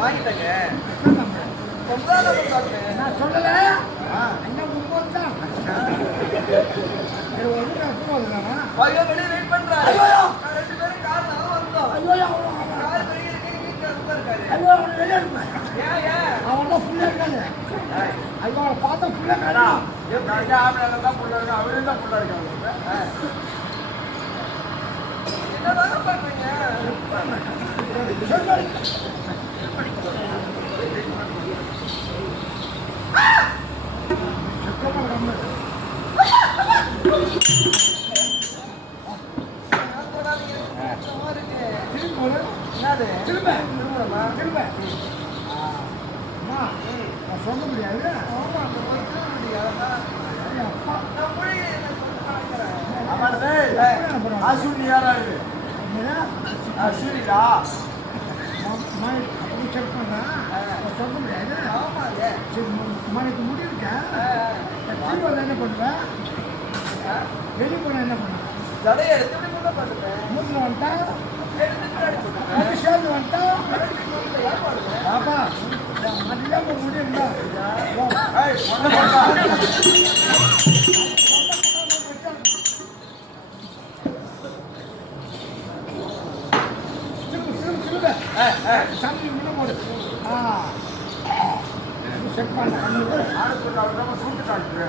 வாங்கிட்டேங்க. நான் சொல்லல என்ன முப்பது தான் ஐயோ வெளியே வெயிட் பண்றேன். ஐயோ 2 பேரும் கார் தான் வந்தோம். ஐயோ கார் வெளியே இருக்கு, வீட்டுல இருக்காரு. ஐயோ அவனை வெளியே இருப்பேன். ஏன் அவன் தான் ஃபுல்லா இருக்காது. ஐயோ அவனை பார்த்தா ஃபுல்லா இருக்காது. என்னதாங்க பண்றீங்க? என்னது திரும்ப திரும்ப நான் சொல்ல முடியாது. செக் பண்றேன் சொல்ல முடியாது. மணிக்கு முடியிருக்கேன். திரும்ப என்ன பண்ணுவேன்? வெளியே போன என்ன பண்ணுவேன்? ஜடையை எடுத்து பண்ணுவேன். மூட்டில் வந்துட்டா சேர்ந்து வந்துட்டா பாப்பா அதுதான் முடியுங்களா? சாமி முன்ன போடு. செக் பண்ண சூட்டு காட்டு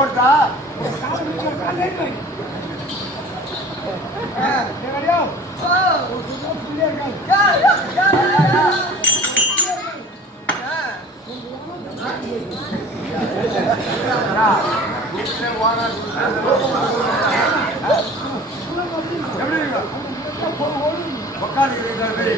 ஓட்டா எப்படி